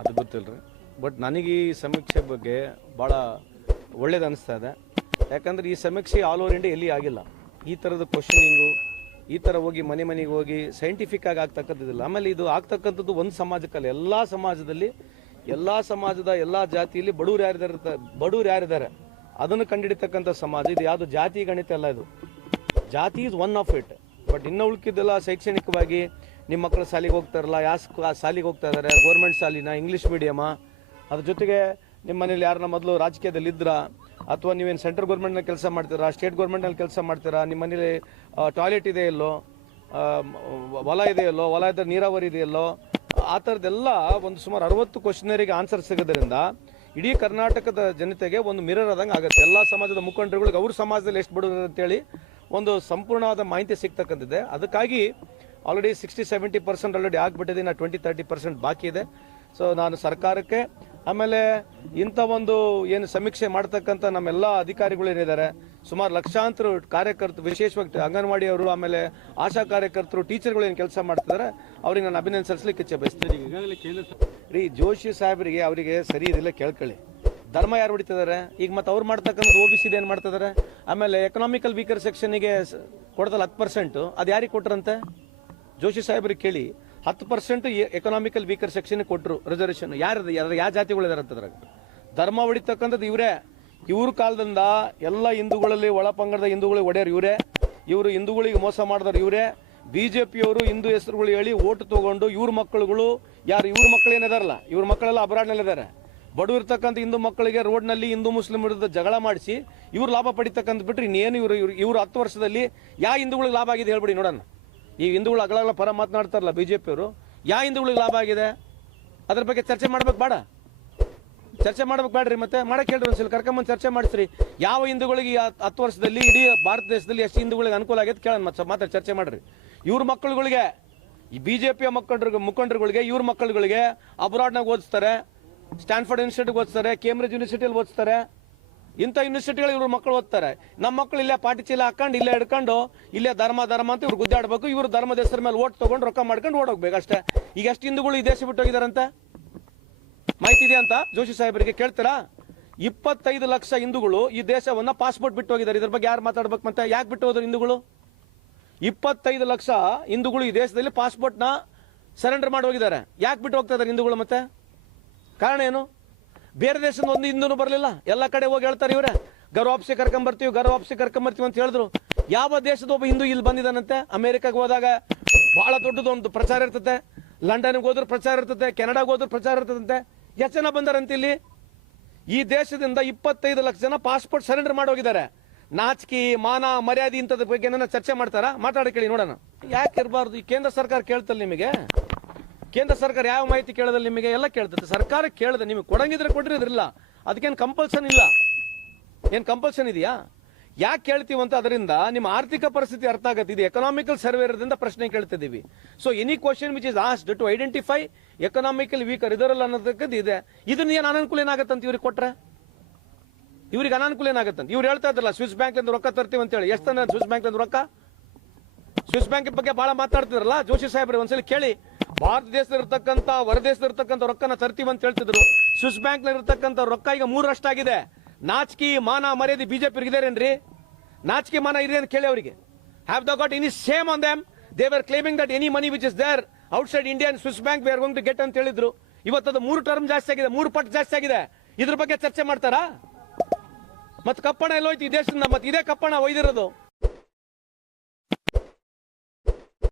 ಅದು ಗೊತ್ತಿಲ್ಲ ಬಟ್ ನನಗೆ ಈ ಸಮೀಕ್ಷೆ ಬಗ್ಗೆ ಭಾಳ ಒಳ್ಳೇದು ಅನಿಸ್ತಾ ಇದೆ. ಯಾಕಂದ್ರೆ ಈ ಸಮೀಕ್ಷೆ ಆಲ್ ಓವರ್ ಇಂಡಿಯಾ ಎಲ್ಲಿ ಆಗಿಲ್ಲ. ಈ ಥರದ ಕ್ವಶನಿಂಗು ಈ ಥರ ಹೋಗಿ ಮನೆ ಮನೆಗೆ ಹೋಗಿ ಸೈಂಟಿಫಿಕ್ ಆಗಿ ಆಗ್ತಕ್ಕಂಥದ್ದಿಲ್ಲ. ಆಮೇಲೆ ಇದು ಆಗ್ತಕ್ಕಂಥದ್ದು ಒಂದು ಸಮಾಜಕ್ಕಲ್ಲ. ಎಲ್ಲ ಸಮಾಜದಲ್ಲಿ, ಎಲ್ಲ ಸಮಾಜದ ಎಲ್ಲ ಜಾತಿಯಲ್ಲಿ ಬಡವ್ರು ಯಾರಿದ್ದಾರೆ ಬಡವ್ರು ಯಾರಿದ್ದಾರೆ? ಅದನ್ನು ಕಂಡಿಡಿತಕ್ಕಂಥ ಸಮಾಜ. ಇದು ಯಾವುದು ಜಾತಿ ಗಣಿತ ಅಲ್ಲ ಇದು. ಜಾತಿ is one of it but ಇನ್ನು ಉಳ್ಕಿದ್ದೆಲ್ಲ ಶೈಕ್ಷಣಿಕವಾಗಿ ನಿಮ್ಮ ಮಕ್ಕಳು ಶಾಲೆಗೆ ಹೋಗ್ತಾರಲ್ಲ ಯಾವ ಶಾಲೆಗೆ ಹೋಗ್ತಾ ಇದ್ದಾರೆ ಗೌರ್ಮೆಂಟ್ ಶಾಲಿನ ಇಂಗ್ಲೀಷ್ ಮೀಡಿಯಮಾ ಅದ್ರ ಜೊತೆಗೆ ನಿಮ್ಮ ಮನೇಲಿ ಯಾರನ್ನ ಮೊದಲು ರಾಜಕೀಯದಲ್ಲಿ ಇದ್ರ? ಅಥವಾ ನೀವೇನು ಸೆಂಟ್ರಲ್ ಗೌರ್ಮೆಂಟ್ನ ಕೆಲಸ ಮಾಡ್ತೀರಾ ಸ್ಟೇಟ್ ಗೌರ್ಮೆಂಟ್ನಲ್ಲಿ ಕೆಲಸ ಮಾಡ್ತೀರಾ? ನಿಮ್ಮ ಮನೇಲಿ ಟಾಯ್ಲೆಟ್ ಇದೆ ಇಲ್ಲೋ ಹೊಲ ಇದೆಯಲ್ಲೋ ಹೊಲ ಇದ್ದರೆ ನೀರಾವರಿ ಇದೆಯಲ್ಲೋ ಆ ಥರದ್ದೆಲ್ಲ ಒಂದು ಸುಮಾರು ಅರವತ್ತು ಕ್ವಶನರಿಗೆ ಆನ್ಸರ್ ಸಿಗೋದ್ರಿಂದ ಇಡೀ ಕರ್ನಾಟಕದ ಜನತೆಗೆ ಒಂದು ಮಿರರ್ ಆದಂಗೆ ಆಗುತ್ತೆ. ಎಲ್ಲ ಸಮಾಜದ ಮುಖಂಡರುಗಳಿಗೆ, ಅವ್ರ ಸಮಾಜದಲ್ಲಿ ಎಷ್ಟು ಬಿಡೋದು ಅಂತೇಳಿ ಒಂದು ಸಂಪೂರ್ಣವಾದ ಮಾಹಿತಿ ಸಿಗ್ತಕ್ಕಂಥದ್ದೆ. ಅದಕ್ಕಾಗಿ already sixty seventy percent already ಆಗಿಬಿಟ್ಟಿದೆ ಇನ್ನು ಟ್ವೆಂಟಿ ತರ್ಟಿ ಪರ್ಸೆಂಟ್ ಬಾಕಿ ಇದೆ. ಸೊ ನಾನು ಸರ್ಕಾರಕ್ಕೆ ಆಮೇಲೆ ಇಂಥ ಒಂದು ಏನು ಸಮೀಕ್ಷೆ ಮಾಡ್ತಕ್ಕಂಥ ನಮ್ಮೆಲ್ಲ ಅಧಿಕಾರಿಗಳು ಏನಿದ್ದಾರೆ ಸುಮಾರು ಲಕ್ಷಾಂತರ ಕಾರ್ಯಕರ್ತರು ವಿಶೇಷವಾಗಿ ಅಂಗನವಾಡಿಯವರು ಆಮೇಲೆ ಆಶಾ ಕಾರ್ಯಕರ್ತರು ಟೀಚರ್ಗಳು ಏನು ಕೆಲಸ ಮಾಡ್ತಿದ್ದಾರೆ ಅವ್ರಿಗೆ ನಾನು ಅಭಿನಂದನೆ ಸಲ್ಲಿಸಲಿಕ್ಕೆ ಇಚ್ಛೆ ಬಯಸ್ತೀನಿ. ರೀ ಜೋಶಿ ಸಾಹೇಬರಿಗೆ ಅವರಿಗೆ ಸರಿ ಇದಿಲ್ಲ ಕೇಳ್ಕೊಳ್ಳಿ. ಧರ್ಮ ಯಾರು ಹೊಡಿತಿದ್ದಾರೆ? ಈಗ ಮತ್ತೆ ಅವ್ರು ಮಾಡ್ತಕ್ಕಂಥದ್ದು ಒ ಬಿ ಸಿ ಏನು ಮಾಡ್ತಿದ್ದಾರೆ? ಆಮೇಲೆ ಎಕನಾಮಿಕಲ್ ವೀಕರ್ ಸೆಕ್ಷನ್ಗೆ ಕೊಡ್ತಲ್ಲ ಹತ್ತು ಪರ್ಸೆಂಟು ಅದು ಯಾರಿಗೆ ಕೊಟ್ರಂತೆ? ಜೋಶಿ ಸಾಹೇಬ್ರಿಗೆ ಕೇಳಿ ಹತ್ತು ಪರ್ಸೆಂಟ್ ಎಕನಾಮಿಕಲ್ ವೀಕರ್ ಸೆಕ್ಷನ್ ಕೊಟ್ಟರು ರಿಸರ್ವೇಷನ್ ಯಾರು ಯಾವ ಜಾತಿಗಳು ಇದಾರೆ ಅಂತದ್ರಾಗ? ಧರ್ಮ ಹೊಡಿತಕ್ಕಂಥದ್ದು ಇವರೇ. ಇವ್ರ ಕಾಲದಿಂದ ಎಲ್ಲ ಹಿಂದೂಗಳಲ್ಲಿ ಒಳ ಪಂಗಡದ ಹಿಂದೂಗಳಿಗೆ ಒಡೆಯರು ಇವರೇ. ಇವರು ಹಿಂದೂಗಳಿಗೆ ಮೋಸ ಮಾಡಿದವ್ರು ಇವರೇ. ಬಿ ಜೆ ಪಿಯವರು ಹಿಂದೂ ಹೆಸರುಗಳು ಹೇಳಿ ಓಟ್ ತೊಗೊಂಡು ಇವ್ರ ಮಕ್ಕಳುಗಳು ಯಾರು ಇವ್ರ ಮಕ್ಕಳು ಏನಿದಾರಲ್ಲ ಇವ್ರ ಮಕ್ಕಳೆಲ್ಲ ಅಬ್ರಾಡ್ನಲ್ಲಿದ್ದಾರೆ ಬಡವಿರ್ತಕ್ಕಂಥ ಹಿಂದೂ ಮಕ್ಕಳಿಗೆ ರೋಡ್ನಲ್ಲಿ ಹಿಂದೂ ಮುಸ್ಲಿಂ ವಿರುದ್ಧ ಜಗಳ ಮಾಡಿಸಿ ಇವ್ರು ಲಾಭ ಪಡಿತಕ್ಕಂಥ ಬಿಟ್ರೆ ಇನ್ನೇನು ಇವರು ಇವ್ರು ಇವ್ರು ಹತ್ತು ವರ್ಷದಲ್ಲಿ ಯಾವ ಹಿಂದೂಗಳಿಗೆ ಲಾಭ ಆಗಿದೆ ಹೇಳ್ಬಿಡಿ ನೋಡೋಣ. ಈ ಹಿಂದೂಗಳು ಅಗಲಗಲ ಪರ ಮಾತನಾಡ್ತಾರಲ್ಲ ಬಿ ಜೆ ಪಿಯವರು ಯಾವ ಹಿಂದೂಗಳಿಗೆ ಲಾಭ ಆಗಿದೆ? ಅದ್ರ ಬಗ್ಗೆ ಚರ್ಚೆ ಮಾಡ್ಬೇಕು ಬೇಡ. ಚರ್ಚೆ ಮಾಡ್ಬೇಕು ಬೇಡ್ರಿ ಮತ್ತೆ ಮಾಡಕ್ಕೆ ಹೇಳ್ರಿ ಒಂದ್ಸಲ, ಕರ್ಕೊಂಬಂದು ಚರ್ಚೆ ಮಾಡಿಸ್ರಿ. ಯಾವ ಹಿಂದೂಗಳಿಗೆ ಹತ್ತು ವರ್ಷದಲ್ಲಿ ಇಡೀ ಭಾರತ ದೇಶದಲ್ಲಿ ಎಷ್ಟು ಹಿಂದೂಗಳಿಗೆ ಅನುಕೂಲ ಆಗೈತೆ ಕೇಳೋಣ ಮತ್ತೆ ಮಾತಾಡಿ ಚರ್ಚೆ ಮಾಡ್ರಿ. ಇವ್ರ ಮಕ್ಕಳುಗಳಿಗೆ, ಈ ಬಿಜೆಪಿಯ ಮುಖಂಡರು ಮುಖಂಡರುಗಳಿಗೆ, ಇವ್ರ ಮಕ್ಕಳುಗಳಿಗೆ ಅಬ್ರಾಡ್ನಾಗ ಓದಿಸ್ತಾರೆ, ಸ್ಟ್ಯಾನ್ಫರ್ಡ್ ಇನ್ಸ್ಟಿಟ್ಯೂಟ್ ಓದಿಸ್ತಾರೆ, ಕೇಂಬ್ರಿಡ್ಜ್ ಯೂನಿವರ್ಸಿಟಿಯಲ್ಲಿ ಓದಿಸ್ತಾರೆ. ಇಂಥ ಯೂನಿವರ್ಸಿಟಿಗಳು ಇವ್ರ ಮಕ್ಕಳು ಓದ್ತಾರೆ. ನಮ್ಮ ಮಕ್ಕಳು ಇಲ್ಲೇ ಪಾಟಿ ಚೀಲ ಹಾಕೊಂಡು ಇಲ್ಲೇ ಹಿಡ್ಕೊಂಡು, ಇಲ್ಲೇ ಧರ್ಮ ಧರ್ಮ ಅಂತ ಇವ್ರು ಗುದ್ದಾಡ್ಬೇಕು. ಇವರು ಧರ್ಮದ ಹೆಸರ ಮೇಲೆ ಓಟ್ ತಗೊಂಡು ರೊಕ್ಕ ಮಾಡ್ಕೊಂಡು ಓಡೋಗ್ಬೇಕು ಅಷ್ಟೇ. ಈಗ ಎಷ್ಟು ಹಿಂದೂಗಳು ಈ ದೇಶ ಬಿಟ್ಟು ಹೋಗಿದಾರಂತೆ? ಮಾಹಿತಿ ಇದೆ ಅಂತ ಜೋಶಿ ಸಾಹೇಬರಿಗೆ ಕೇಳ್ತೀರಾ? ಇಪ್ಪತ್ತೈದು ಲಕ್ಷ ಹಿಂದೂಗಳು ಈ ದೇಶವನ್ನ ಪಾಸ್ಪೋರ್ಟ್ ಬಿಟ್ಟು ಹೋಗಿದ್ದಾರೆ. ಇದ್ರ ಬಗ್ಗೆ ಯಾರು ಮಾತಾಡ್ಬೇಕು ಮತ್ತೆ? ಯಾಕೆ ಬಿಟ್ಟು ಹೋದ್ರು ಹಿಂದೂಗಳು? ಇಪ್ಪತ್ತೈದು ಲಕ್ಷ ಹಿಂದೂಗಳು ಈ ದೇಶದಲ್ಲಿ ಪಾಸ್ಪೋರ್ಟ್ನ ಸರೆಂಡರ್ ಮಾಡಿ ಹೋಗಿದ್ದಾರೆ. ಯಾಕೆ ಬಿಟ್ಟು ಹೋಗ್ತಾ ಇದಾರೆ ಹಿಂದೂಗಳು ಮತ್ತೆ? ಕಾರಣ ಏನು? ಬೇರೆ ದೇಶದ ಒಂದು ಹಿಂದೂ ಬರಲಿಲ್ಲ. ಎಲ್ಲ ಕಡೆ ಹೋಗಿ ಹೇಳ್ತಾರೆ ಇವರೇ, ಗರ್ವ ಆಪ್ಸಿ ಕರ್ಕೊಂಬರ್ತೀವಿ ಗರ್ವ ಆಪ್ಸಿ ಕರ್ಕೊಂಬರ್ತೀವಿ ಅಂತ ಹೇಳಿದ್ರು. ಯಾವ ದೇಶದ ಒಬ್ಬ ಹಿಂದೂ ಇಲ್ಲಿ ಬಂದಿದ್ದಾನಂತೆ? ಅಮೆರಿಕಾಗೆ ಹೋದಾಗ ಬಹಳ ದೊಡ್ಡದೊಂದು ಪ್ರಚಾರ ಇರ್ತದೆ ಲಂಡನ್ಗೆ ಹೋದ್ರು ಪ್ರಚಾರ ಇರ್ತದೆ ಕೆನಡಾಗೆ ಹೋದ್ರು ಪ್ರಚಾರ ಇರ್ತದಂತೆ. ಎಷ್ಟು ಜನ ಬಂದಾರಂತ ಇಲ್ಲಿ? ಈ ದೇಶದಿಂದ ಇಪ್ಪತ್ತೈದು ಲಕ್ಷ ಜನ ಪಾಸ್ಪೋರ್ಟ್ ಸರೆಂಡರ್ ಮಾಡಿ ಹೋಗಿದ್ದಾರೆ ನಾಚಿಕೆ, ಮಾನ, ಮರ್ಯಾದೆ ಇಂಥದ್ರ ಬಗ್ಗೆ ಏನಾರ ಚರ್ಚೆ ಮಾಡ್ತಾರಾ? ಮಾತಾಡಿ ಕೇಳಿ ನೋಡೋಣ. ಯಾಕೆ ಇರಬಾರ್ದು? ಈ ಕೇಂದ್ರ ಸರ್ಕಾರ ಕೇಳ್ತಲ್ಲ ನಿಮಗೆ? ಕೇಂದ್ರ ಸರ್ಕಾರ ಯಾವ ಮಾಹಿತಿ ಕೇಳೋದಿಲ್ಲ ನಿಮಗೆ ಎಲ್ಲ ಕೇಳ್ತದೆ. ಸರ್ಕಾರ ಕೇಳದೆ, ನಿಮಗೆ ಕೊಡಂಗಿದ್ರೆ ಕೊಡ್ರಿ ಅದ್ರಿಲ್ಲ ಅದಕ್ಕೇನು ಕಂಪಲ್ಸನ್ ಇಲ್ಲ. ಏನು ಕಂಪಲ್ಸನ್ ಇದೆಯಾ? ಯಾಕೆ ಕೇಳ್ತೀವಿ ಅಂತ ಅದರಿಂದ ನಿಮ್ಮ ಆರ್ಥಿಕ ಪರಿಸ್ಥಿತಿ ಅರ್ಥ ಆಗುತ್ತೆ. ಇದು ಎಕನಾಮಿಕಲ್ ಸರ್ವೆ ಇರೋದ್ರಿಂದ ಪ್ರಶ್ನೆ ಕೇಳ್ತಿದ್ದೀವಿ. So any question which is asked to identify economical weaker ಇದರಲ್ಲ ಅನ್ನೋದಕ್ಕದ್ದು ಇದೆ. ಇದನ್ನ ಏನು ಅನಾನುಕೂಲ ಅಂತ ಇವ್ರಿಗೆ ಕೊಟ್ರೆ? ಇವ್ರಿಗೆ ಅನಾನುಕೂಲ ಏನಾಗತ್ತಂತ ಇವ್ರು ಹೇಳ್ತಾ ಇದ್ರಲ್ಲ ಸ್ವಿಸ್ ಬ್ಯಾಂಕ್ ರೊಕ್ಕ ತರ್ತೀವಿ ಅಂತ ಹೇಳಿ ಎಷ್ಟು ಸ್ವಿಸ್ ಬ್ಯಾಂಕ್ ರೊಕ್ಕ? ಸ್ವಿಸ್ ಬ್ಯಾಂಕ್ ಬಗ್ಗೆ ಬಹಳ ಮಾತಾಡ್ತಿದ್ರಲ್ಲ? ಜೋಶಿ ಸಾಹೇಬ್ರೆ, ಒಂದ್ಸಲ ಕೇಳಿ. ಭಾರತ ದೇಶದಲ್ಲಿ ಇರ್ತಕ್ಕಂಥ ಹೊರ ದೇಶದಲ್ಲಿ ಇರ್ತಕ್ಕಂಥ ರೊಕ್ಕನ ತರ್ತೀವಿ ಅಂತ ಹೇಳ್ತಿದ್ರು. ಸ್ವಿಸ್ ಬ್ಯಾಂಕ್ನಲ್ಲಿ ಇರ್ತಕ್ಕಂಥ ರೊಕ್ಕ ಈಗ ಮೂರಷ್ಟಾಗಿದೆ ನಾಚಿಕೆ, ಮಾನ, ಮರ್ಯಾದೆ ಬಿಜೆಪಿ ಇದೇರೇನ್ರಿ? ನಾಚಿಕೆ, ಮಾನ ಇದೆ ಅಂತ ಕೇಳಿ ಅವರಿಗೆ. Have the got any same on them they were claiming that any money which is there outside Indian Swiss bank we are going to get ಅಂತ ಹೇಳಿದ್ರು. ಇವತ್ತದು ಮೂರು ಟರ್ಮ್ ಜಾಸ್ತಿ ಆಗಿದೆ, ಮೂರು ಪಟ್ಟು ಜಾಸ್ತಿ ಆಗಿದೆ. ಇದ್ರ ಬಗ್ಗೆ ಚರ್ಚೆ ಮಾಡ್ತಾರಾ? ಮತ್ತೆ ಕಪ್ಪಣ ಎಲ್ಲೋಯ್ತು ಈ ದೇಶದಿಂದ, ಮತ್ತೆ ಇದೇ ಕಪ್ಪಣ ಒಯ್ದಿರೋದು.